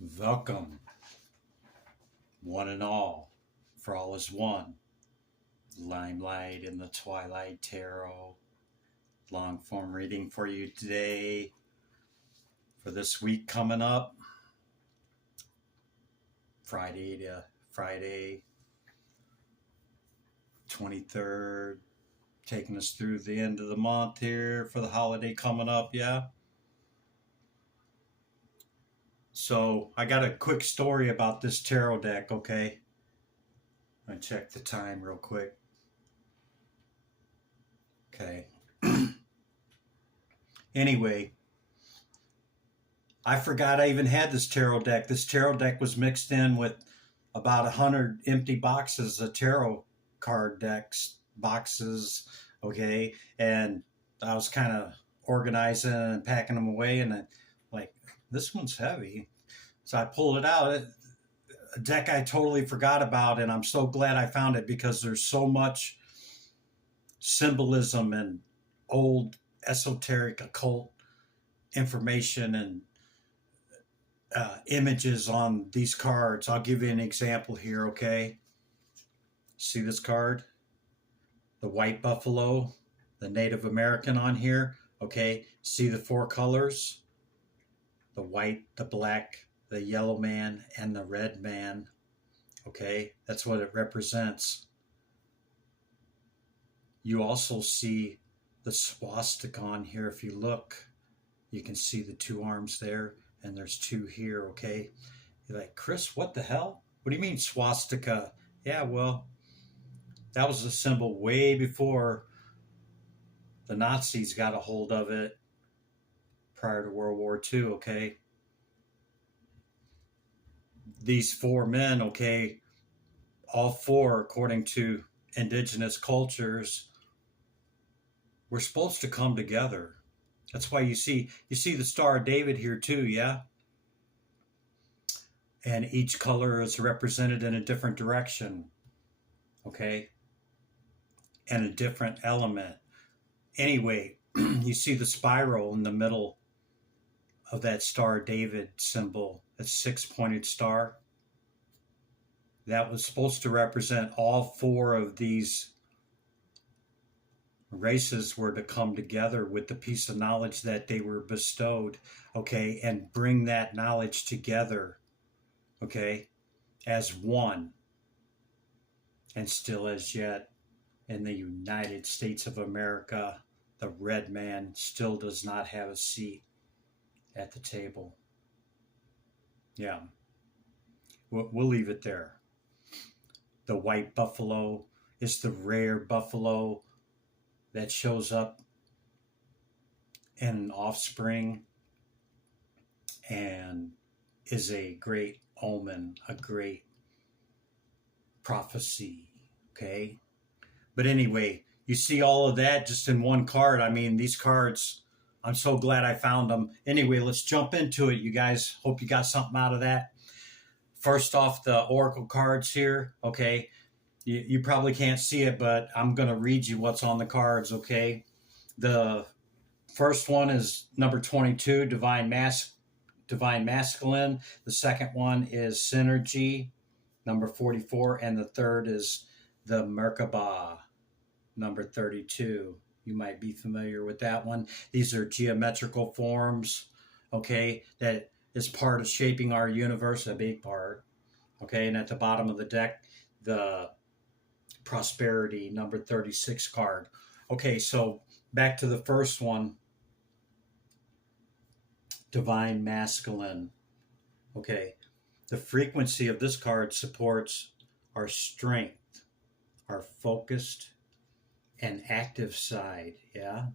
Welcome, one and all, for all is one. Limelight in the Twilight Tarot. Long form reading for you today for this week coming up. Friday to Friday, 23rd. Taking us through the end of the month here for the holiday coming up, yeah? So I got a quick story about this tarot deck, okay? I'm going to check the time real quick. Okay. Anyway, I forgot I even had this tarot deck. This tarot deck was mixed in with about 100 empty boxes of tarot card decks, boxes, okay? And I was kind of organizing and packing them away, and like, this one's heavy. So I pulled it out. A deck I totally forgot about, and I'm so glad I found it because there's so much symbolism and old esoteric occult information and images on these cards. I'll give you an example here, okay? See this card? The white buffalo, the Native American on here, okay? See the four colors? The white, the black, the yellow man, and the red man, okay? That's what it represents. You also see the swastika on here. If you look, you can see the two arms there, and there's two here, okay? You're like, Chris, what the hell? What do you mean swastika? Yeah, well, that was a symbol way before the Nazis got a hold of it prior to World War II, okay? These four men, okay, all four, according to indigenous cultures, were supposed to come together. That's why you see the Star of David here too, yeah? And each color is represented in a different direction, okay? And a different element. Anyway, you see the spiral in the middle of that Star of David symbol, that six-pointed star. That was supposed to represent all four of these races were to come together with the piece of knowledge that they were bestowed, okay, and bring that knowledge together, okay, as one. And still as yet, in the United States of America, the red man still does not have a seat at the table. Yeah, we'll leave it there. The white buffalo is the rare buffalo that shows up in an offspring and is a great omen, a great prophecy, okay? But anyway, you see all of that just in one card. I mean, these cards, I'm so glad I found them. Anyway, let's jump into it, you guys. Hope you got something out of that. First off, the oracle cards here, okay? You probably can't see it, but I'm going to read you what's on the cards, okay? The first one is number 22, Divine Masculine. The second one is Synergy, number 44. And the third is the Merkaba, number 32. You might be familiar with that one. These are geometrical forms, okay, that is part of shaping our universe, a big part, okay? And at the bottom of the deck, the Prosperity, number 36 card. Okay, so back to the first one, Divine Masculine. Okay, the frequency of this card supports our strength, our focused and active side, yeah?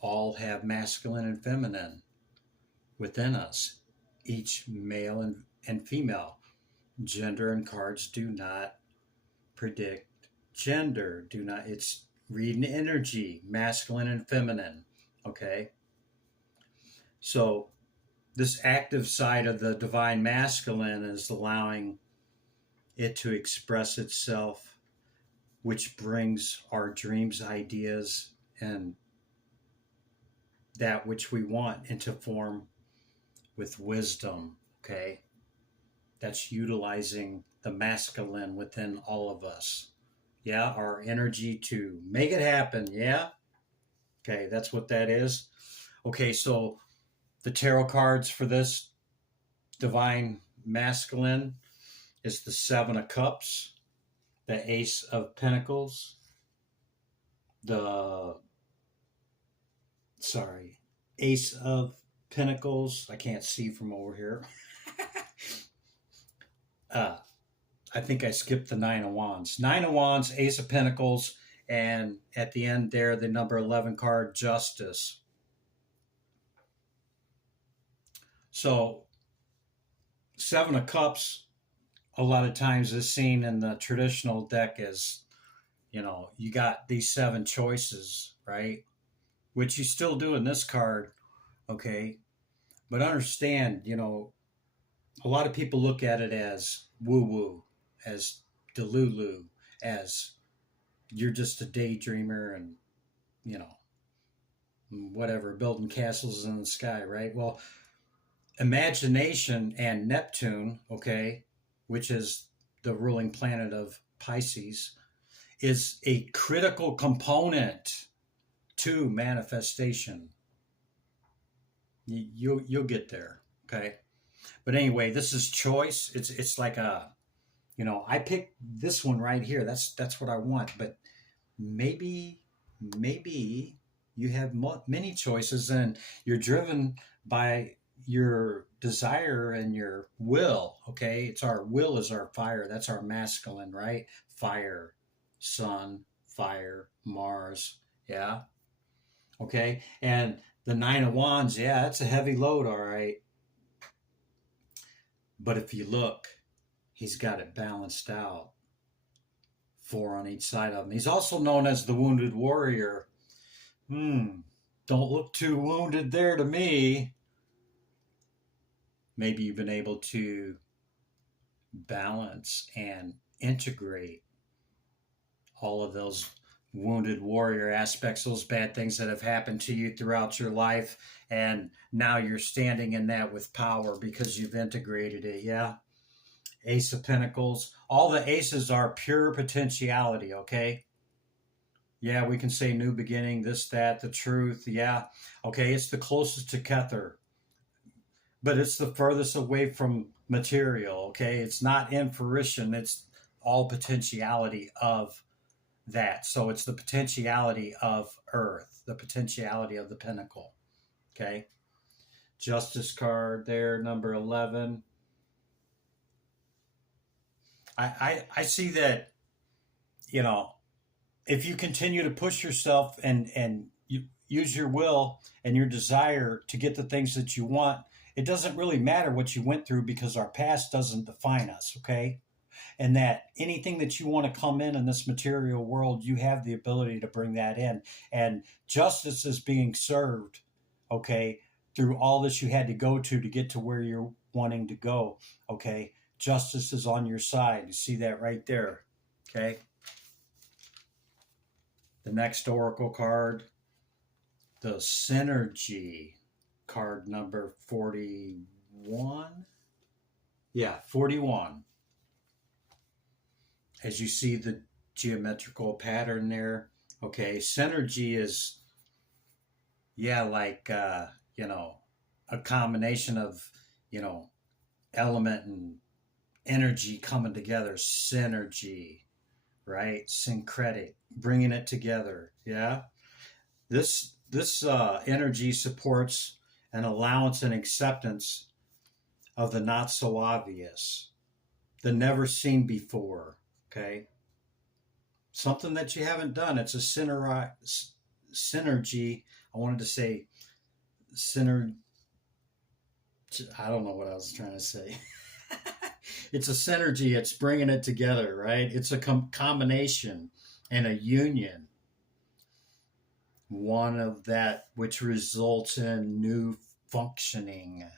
All have masculine and feminine within us, each male and female. Gender and cards do not predict gender, it's reading energy, masculine and feminine, okay? So this active side of the Divine Masculine is allowing it to express itself, which brings our dreams, ideas, and that which we want into form with wisdom, okay? That's utilizing the masculine within all of us. Yeah, our energy to make it happen. Yeah. Okay, that's what that is. Okay, so the tarot cards for this divine masculine is the Seven of Cups, the Ace of Pentacles, the sorry, Ace of Pentacles. I can't see from over here. uh, I think I skipped the Nine of Wands. Nine of Wands, Ace of Pentacles, and at the end there, the number 11 card, Justice. So, Seven of Cups, a lot of times is seen in the traditional deck as, you got these seven choices, right? Which you still do in this card, okay? But understand, a lot of people look at it as woo woo, as delulu, as you're just a daydreamer and, you know, whatever, building castles in the sky, right? Well, imagination and Neptune, okay, which is the ruling planet of Pisces, is a critical component to manifestation. You'll get there, okay? But anyway, this is choice. It's like I picked this one right here. That's what I want. But maybe you have many choices, and you're driven by your desire and your will. Okay, it's our will is our fire. That's our masculine, right? Fire, sun, fire, Mars. Yeah. Okay, and the Nine of Wands. Yeah, it's a heavy load. All right. But if you look, he's got it balanced out. Four on each side of him. He's also known as the Wounded Warrior. Don't look too wounded there to me. Maybe you've been able to balance and integrate all of those wounded warrior aspects, those bad things that have happened to you throughout your life. And now you're standing in that with power because you've integrated it. Yeah. Ace of Pentacles. All the aces are pure potentiality, okay? Yeah, we can say new beginning, this, that, the truth. Yeah. Okay, it's the closest to Kether, but it's the furthest away from material, okay? It's not in fruition, it's all potentiality of that. So it's the potentiality of Earth, the potentiality of the pinnacle, okay? Justice card there, number 11. I see that, if you continue to push yourself and you use your will and your desire to get the things that you want, it doesn't really matter what you went through because our past doesn't define us, okay? And that anything that you want to come in this material world, you have the ability to bring that in. And justice is being served, okay, through all this you had to go to get to where you're wanting to go, okay? Justice is on your side. You see that right there, okay? The next oracle card, the Synergy card, number 41. Yeah, 41. As you see the geometrical pattern there, okay, Synergy is, like, a combination of, element and energy coming together. Synergy, right? Syncretic, bringing it together. Yeah. This energy supports an allowance and acceptance of the not so obvious, the never seen before. Okay. Something that you haven't done. It's a synergy. I wanted to say synergy. I don't know what I was trying to say. It's a synergy. It's bringing it together, right? It's a combination and a union. One of that which results in new functioning,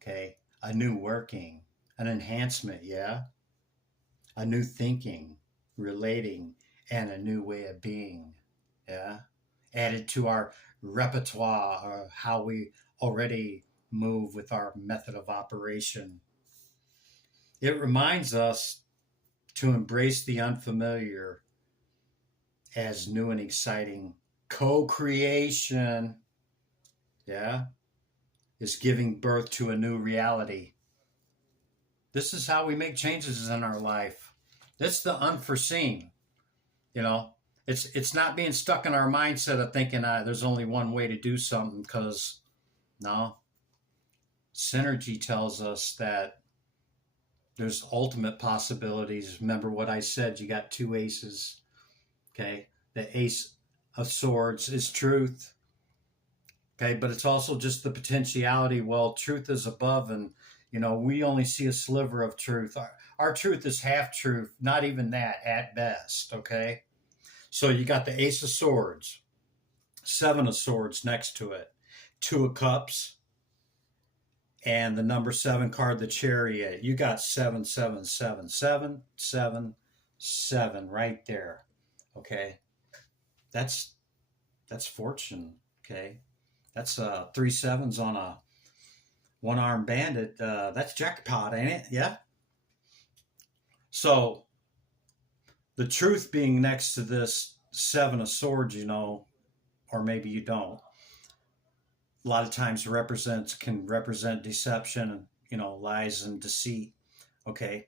okay? A new working, an enhancement, yeah? A new thinking, relating, and a new way of being, yeah? Added to our repertoire of how we already move with our method of operation. It reminds us to embrace the unfamiliar as new and exciting. Co-creation, yeah, is giving birth to a new reality. This is how we make changes in our life. It's the unforeseen, you know. It's not being stuck in our mindset of thinking there's only one way to do something, because no, synergy tells us that there's ultimate possibilities. Remember what I said, you got two aces, okay? The ace of swords is truth, okay? But it's also just the potentiality. Well, truth is above, and, we only see a sliver of truth. Our truth is half truth, not even that at best, okay? So you got the ace of swords, seven of swords next to it, two of cups, and the number 7 card, the chariot. You got 7, right there. Okay, that's fortune. Okay, that's 3 sevens on a one-armed bandit. That's jackpot, ain't it? Yeah. So the truth being next to this 7 of swords, or maybe you don't. A lot of times can represent deception, lies and deceit. Okay.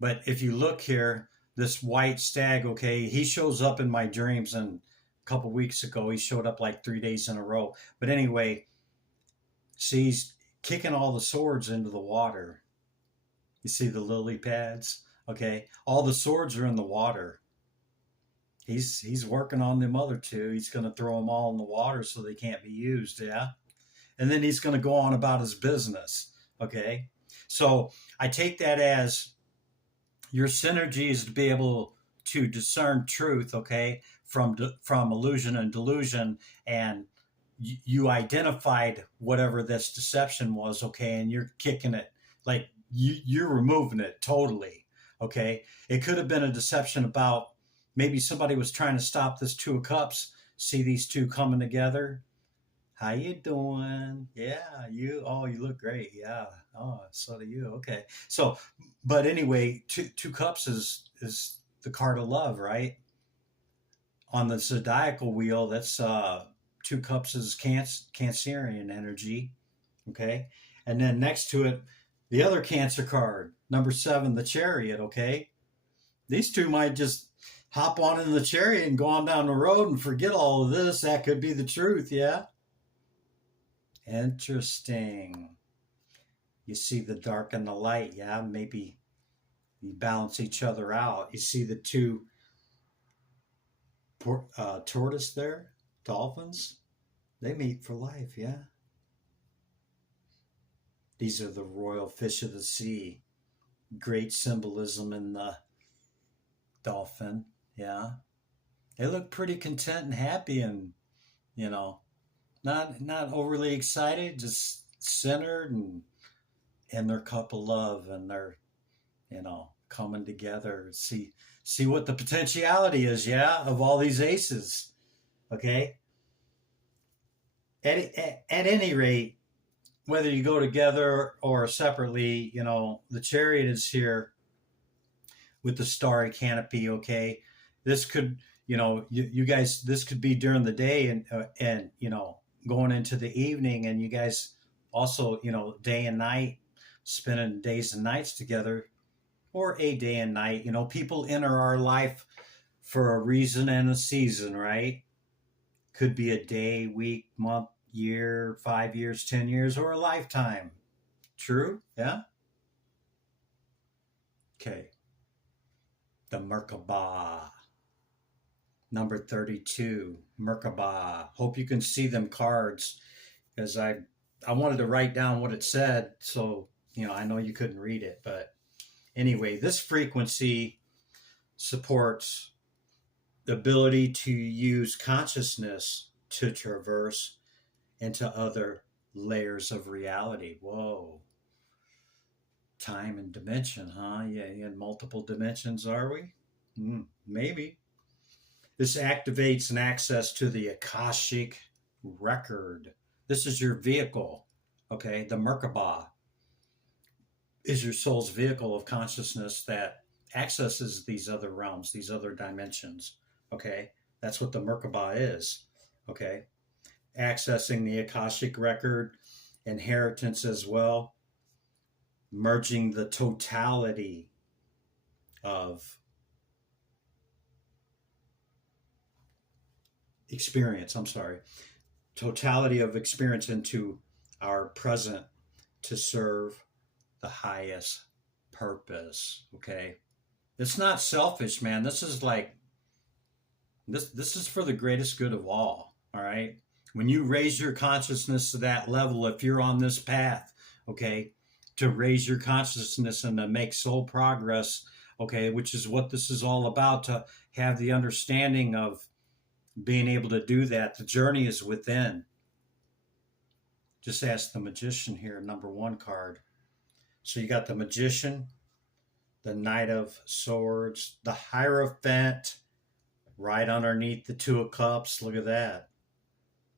But if you look here, this white stag, okay, he shows up in my dreams, and a couple weeks ago he showed up like 3 days in a row. But anyway, see, he's kicking all the swords into the water. You see the lily pads? Okay. All the swords are in the water. He's working on them other two. He's going to throw them all in the water so they can't be used. Yeah. And then he's going to go on about his business. Okay. So I take that as your synergy is to be able to discern truth, okay, from illusion and delusion. And you identified whatever this deception was, okay, and you're kicking it, like you're removing it totally. Okay. It could have been a deception about maybe somebody was trying to stop this 2 of cups. See these two coming together. How you doing? Yeah, you look great. Yeah. Oh, so do you. Okay. So, but anyway, two cups is the card of love, right? On the zodiacal wheel, that's 2 cups is Cancerian energy. Okay. And then next to it, the other Cancer card, number 7, the Chariot. Okay. These two might just hop on in the chariot and go on down the road and forget all of this. That could be the truth. Yeah. Interesting. You see the dark and the light. Yeah. Maybe you balance each other out. You see the two tortoise there, dolphins. They meet for life. Yeah. These are the royal fish of the sea. Great symbolism in the dolphin. Yeah. They look pretty content and happy, and, not overly excited, just centered and in their cup of love, and they're, coming together. See what the potentiality is, yeah, of all these aces. Okay. At any rate, whether you go together or separately, the chariot is here with the starry canopy. Okay. This could, you guys, this could be during the day, and going into the evening, and you guys also, day and night, spending days and nights together, or a day and night. People enter our life for a reason and a season, right? Could be a day, week, month, year, 5 years, 10 years, or a lifetime. True? Yeah? Okay. The Merkaba. Number 32, Merkaba. Hope you can see them cards, because I wanted to write down what it said, so I know you couldn't read it, but anyway, this frequency supports the ability to use consciousness to traverse into other layers of reality. Whoa. Time and dimension, huh? Yeah, in multiple dimensions, are we? Maybe. This activates an access to the Akashic record. This is your vehicle, okay? The Merkaba. is your soul's vehicle of consciousness that accesses these other realms, these other dimensions. Okay, that's what the Merkaba is. Okay, accessing the Akashic record, inheritance as well, merging the totality of experience. I'm sorry, totality of experience into our present to serve the highest purpose. Okay, it's not selfish, man. This is like this is for the greatest good of all right, when you raise your consciousness to that level, if you're on this path, okay, to raise your consciousness and to make soul progress, okay, which is what this is all about, to have the understanding of being able to do that. The journey is within. Just ask the magician here, number one card. So you got the magician, the Knight of Swords, the Hierophant, right underneath the Two of Cups. Look at that.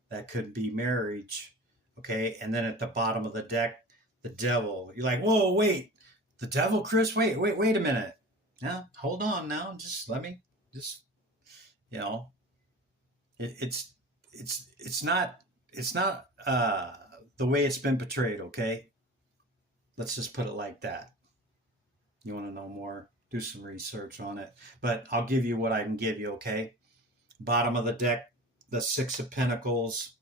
That could be marriage. Okay. And then at the bottom of the deck, the Devil. You're like, whoa, wait. The Devil, Chris? Wait a minute. Now, hold on now. Just let me, just, you know, it's not, the way it's been portrayed. Okay. Let's just put it like that. You want to know more? Do some research on it. But I'll give you what I can give you, okay? Bottom of the deck, the Six of Pentacles,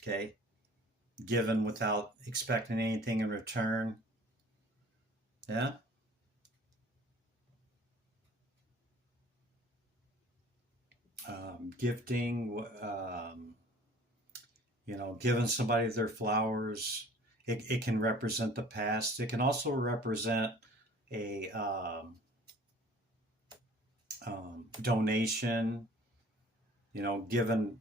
okay? Given without expecting anything in return. Yeah? Gifting, giving somebody their flowers. It can represent the past. It can also represent a donation, given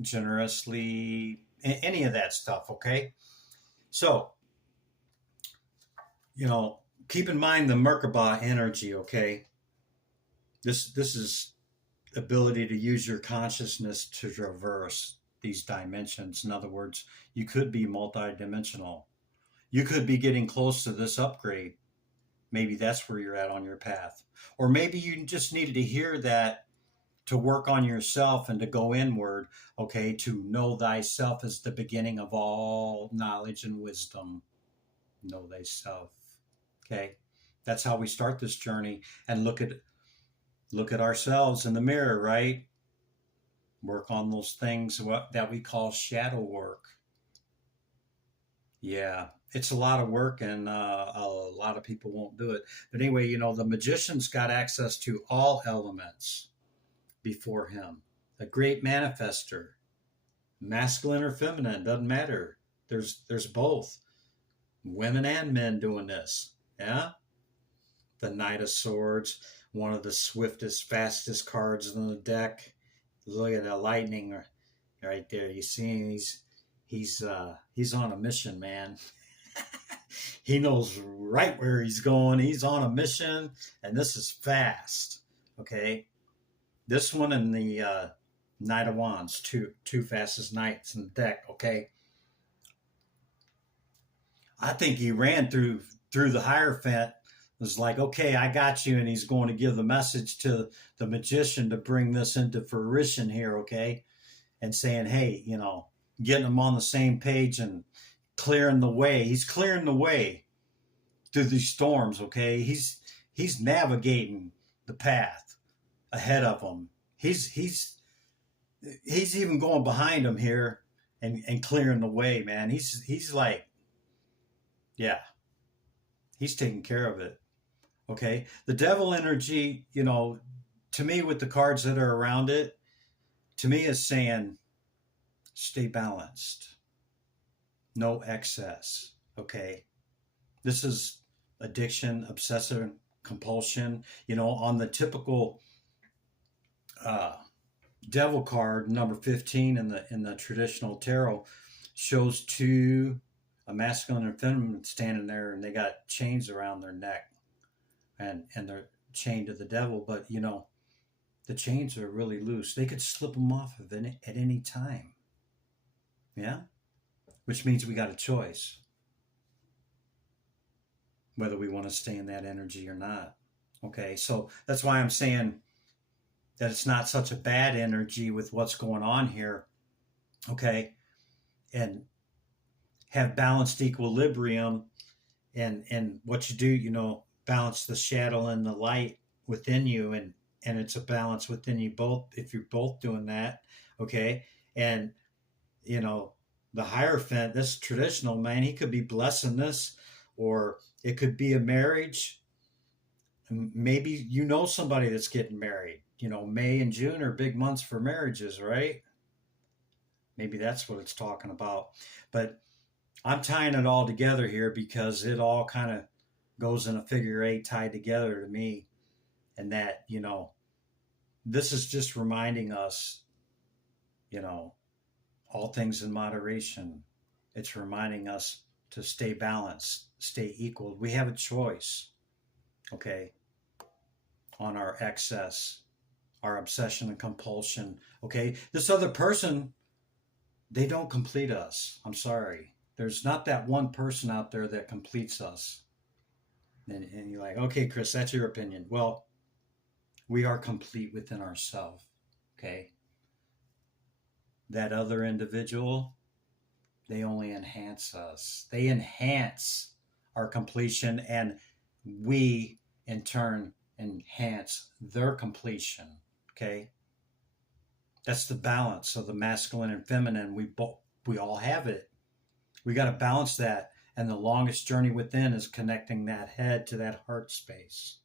generously, any of that stuff, okay? So, keep in mind the Merkaba energy, okay? This is ability to use your consciousness to traverse these dimensions. In other words, you could be multidimensional. You could be getting close to this upgrade. Maybe that's where you're at on your path. Or maybe you just needed to hear that to work on yourself and to go inward, okay, to know thyself as the beginning of all knowledge and wisdom. Know thyself. Okay? That's how we start this journey, and look at ourselves in the mirror, right? Work on those things that we call shadow work. Yeah, it's a lot of work, and a lot of people won't do it. But anyway, the magician's got access to all elements before him. A great manifester, masculine or feminine, doesn't matter. There's both, women and men doing this. Yeah, the Knight of Swords, one of the swiftest, fastest cards in the deck. Look at the lightning right there. You see, he's on a mission, man. He knows right where he's going. He's on a mission, and this is fast. Okay, this one and the Knight of Wands, two fastest knights in the deck. Okay, I think he ran through the Hierophant. Was like, okay, I got you, and he's going to give the message to the magician to bring this into fruition here, okay? And saying, hey, getting them on the same page and clearing the way. He's clearing the way through these storms, okay? He's navigating the path ahead of them. He's even going behind him here and clearing the way, man. He's like, yeah, he's taking care of it. Okay, the Devil energy, to me, with the cards that are around it, to me is saying, stay balanced, no excess. Okay, this is addiction, obsessive compulsion. On the typical Devil card, number 15 in the traditional tarot, shows a masculine and feminine standing there, and they got chains around their neck. And they're chained to the Devil, but the chains are really loose. They could slip them off at any time. Yeah, which means we got a choice. whether we want to stay in that energy or not. Okay, so that's why I'm saying that it's not such a bad energy with what's going on here. Okay, and have balanced equilibrium, and what you do, balance the shadow and the light within you, and it's a balance within you both if you're both doing that. Okay, and you know the Hierophant, this traditional man, he could be blessing this, or it could be a marriage. Maybe somebody that's getting married. May and June are big months for marriages, right? Maybe that's what it's talking about. But I'm tying it all together here because it all kind of goes in a figure eight tied together to me. And that, this is just reminding us, all things in moderation. It's reminding us to stay balanced, stay equal. We have a choice, okay, on our excess, our obsession and compulsion, okay? This other person, they don't complete us. I'm sorry. There's not that one person out there that completes us. And you're like, okay, Chris, that's your opinion. Well, we are complete within ourselves, okay? That other individual, they only enhance us. They enhance our completion, and we, in turn, enhance their completion, okay? That's the balance of the masculine and feminine. We all have it. We got to balance that. And the longest journey within is connecting that head to that heart space.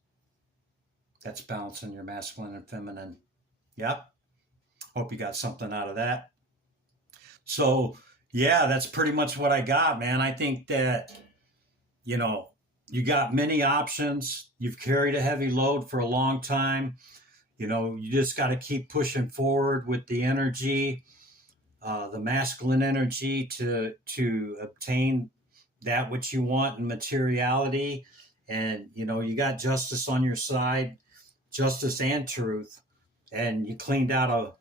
That's balancing your masculine and feminine. Yep. Hope you got something out of that. So, yeah, that's pretty much what I got, man. I think that, you got many options. You've carried a heavy load for a long time. You just got to keep pushing forward with the energy, the masculine energy to obtain that which you want in materiality. And, you got justice on your side, justice and truth. And you cleaned out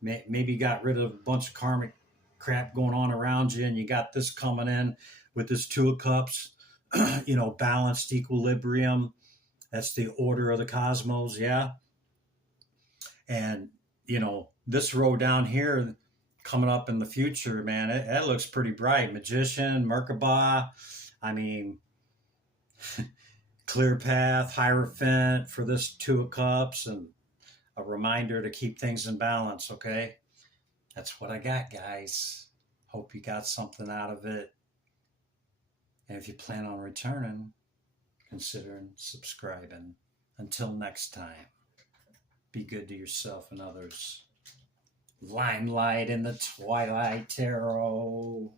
maybe got rid of a bunch of karmic crap going on around you. And you got this coming in with this Two of Cups, balanced equilibrium. That's the order of the cosmos. Yeah. And, this row down here coming up in the future, man, it looks pretty bright. Magician, Merkabah, I mean, clear path, Hierophant for this Two of Cups, and a reminder to keep things in balance, okay? That's what I got, guys. Hope you got something out of it. And if you plan on returning, consider subscribing. Until next time, be good to yourself and others. Limelight in the Twilight Tarot.